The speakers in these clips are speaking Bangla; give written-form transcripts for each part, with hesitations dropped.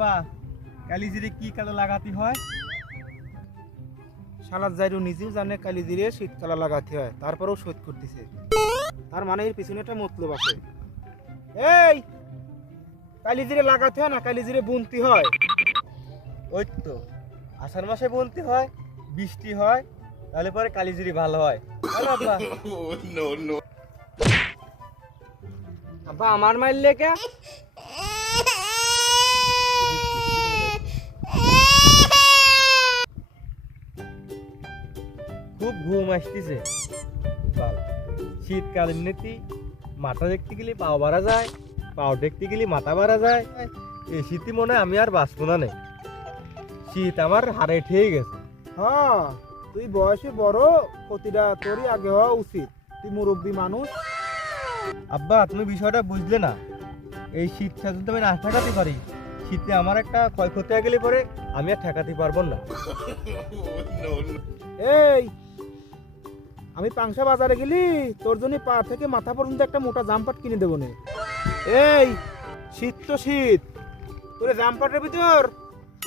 আব্বা কালিজিরে কি কালো লাগাতে হয়? শালা জাইরু নিজেও জানে কালিজিরে শীতকালে লাগাতে হয়, তারপরেও শোধ করতেছে। তার মানে এর পিছনে একটা মতলব আছে। এই কালিজিরে লাগাতে হয় না কালিজিরে বুনতে হয়? ওই তো আষাঢ় মাসে বলতে হয়, বৃষ্টি হয়, তাহলে পরে কালিজিরি ভালো হয়। তাই না আব্বা? আব্বা আমার মাইলে কে? খুব ঘুম আসতেছে। শীতকাল এমনিতেই মাথা দেখতে গেলে পাও বাড়া যায়, পাও দেখতে গেলে মাথা বাড়া যায়। এই শীতই মনে হয় আমি আর বাঁচবো না নে। শীত আমার হারে ঠেয়ে গেছে। হ্যাঁ তুই বয়সে বড়, ক্ষতিটা তোরই আগে হওয়া উচিত। তুই মুরব্বী মানুষ। আব্বা তুমি বিষয়টা বুঝলে না। এই শীতটা যদি আমি না ঠেকাতে পারি, শীতে আমার একটা ক্ষয়ক্ষতি হয়ে গেলে পরে আমি আর ঠেকাতে পারবো না। এই আমি পাংশা বাজারে গেলি তোর জন্য পা থেকে মাথা পর্যন্ত একটা মোটা জামপাট কিনে দেবো নে। এই শীত তো শীত, তোর জামপাটের ভিতর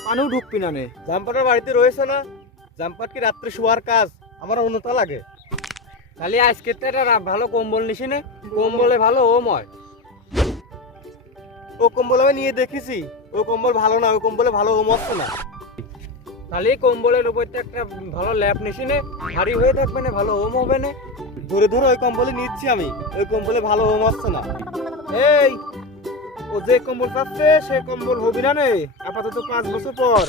পানিও ঢুকবি না নে। জামপাটার বাড়িতে রয়েছে না, জামপাট কি রাত্রে শোয়ার কাজ আমার অন্যতা লাগে। খালি আজকে তো একটা ভালো কম্বল নিছি নে, কম্বলে ভালো ওম হয়। ও কম্বল আমি নিয়ে দেখেছি, ও কম্বল ভালো না, ও কম্বলে ভালো ওম হচ্ছে না। খালি কম্বলের উপর তো একটা ভালো ল্যাপ নিছি নে, ভারী হয়ে থাকবে না, ভালো ওম হবে না। ধরে ধরে ওই কম্বলে নিচ্ছি আমি, ওই কম্বলে ভালো ওম হচ্ছে না। এই ও যে কম্বল পাচ্ছে সে কম্বল হবি না নে, আপাতত 5 বছর পর।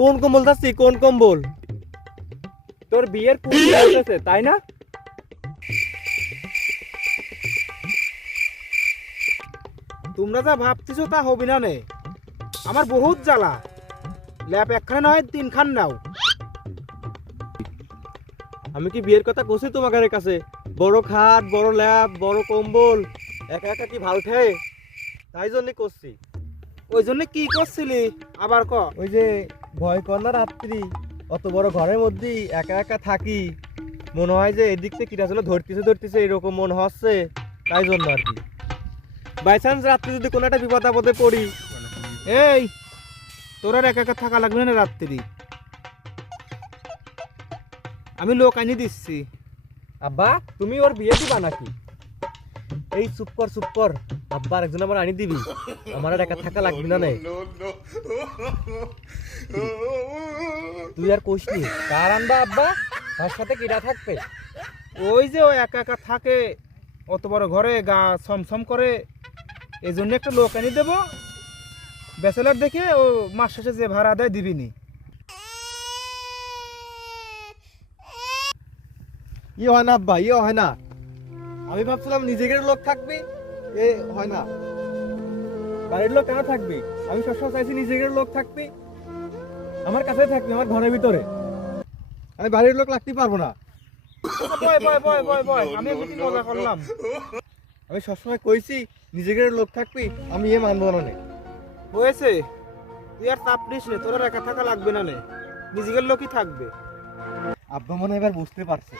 কোন কম্বল চাচ্ছি, কোন কম্বল? তোর বিয়ের পুঁজি হয়েছে তাই না? তোমরা যা ভাবতেছো তা হবি না নে, আমার বহুত জ্বালা। ল্যাপ একখানে নয় 3 খান নাও। আমি কি বিয়ের কথা কইছি তোমাদের কাছে? বড় খাট, বড় ল্যাপ, বড় কম্বল একা একা কি ভালো ঠেয়ে? তাই জন্য করছি। ওই জন্য কি করছিলি আবার ক? ওই যে ভয় কর না রাত্রি, অত বড় ঘরের মধ্যে একা একা থাকি, মনে হয় যে এদিক থেকে কিটা চলে ধরতেছে এরকম মনে হচ্ছে, তাই জন্য আর কি। বাই চান্স রাত্রি যদি কোনো একটা বিপদ আপদে পড়ি। এই তোর আর একা একা থাকা লাগবে না রাত্রি, আমি লোক আনি দিচ্ছি। আব্বা তুমি ওর বিয়ে দিবা নাকি? এই চুপ কর, আব্বা আরেকজন আমার আনি দিবি, আমার আর একা থাকা লাগবে না। তুই আর কোশ নি। কার আনবা আব্বা? তার সাথে কিরা থাকবে? ওই যে ও একা একা থাকে অত বড় ঘরে, গা ছমছম করে, এই জন্য একটা লোক আনি দেবো। ব্যাচেলার দেখে ও মাস শেষে যে ভাড়া দেয় দিবিনি। ইয়ে হয় না আব্বা, ইয়ে হয় না। আমি ভাবছিলাম নিজেদের লোক থাকবে, এ হয় না। বাড়ির লোক কেন থাকবে? আমি সবসময় চাইছি নিজেদের লোক থাকবে, আমার কাছে থাকবে, আমার ঘরের ভিতরে। আমি বাড়ির লোক লাগতে পারবো না। বয় আমি একটু মজা করলাম। আমি সবসময় কইছি নিজেদের লোক থাকবি, আমি এ মানবো না। হয়েছে, তুই আর চাপ নিস নে, তোর আর একা থাকা লাগবে না নে, নিজের লোকই থাকবে। আব্বা মনে হয় এবার বুঝতে পারছে।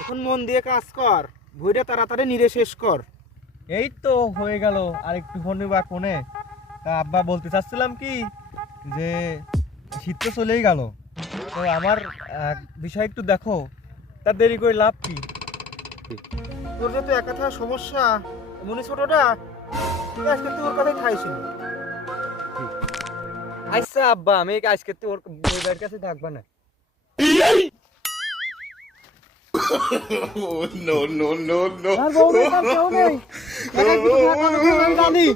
এখন মন দিয়ে কাজ কর, ভুইটা তাড়াতাড়ি নিরে শেষ কর। এই তো হয়ে গেল, আর একটু ফোনে বা কোনে। তা আব্বা বলতে চাচ্ছিলাম কি যে শীত তো চলেই গেল, তো আমার বিষয় একটু দেখো, তা দেরি করে লাভ কি? তোর যেহেতু একা থাকা সমস্যা, মনে ছোটটা, তুই আজকে তোর কথাই খাইছিল। আচ্ছা আব্বা আমি আজকে তো ওর বউদের কাছে থাকবা না। আর বউ নেই, তার কেউ নেই। একাই কিছু থাকা, আমি জানি।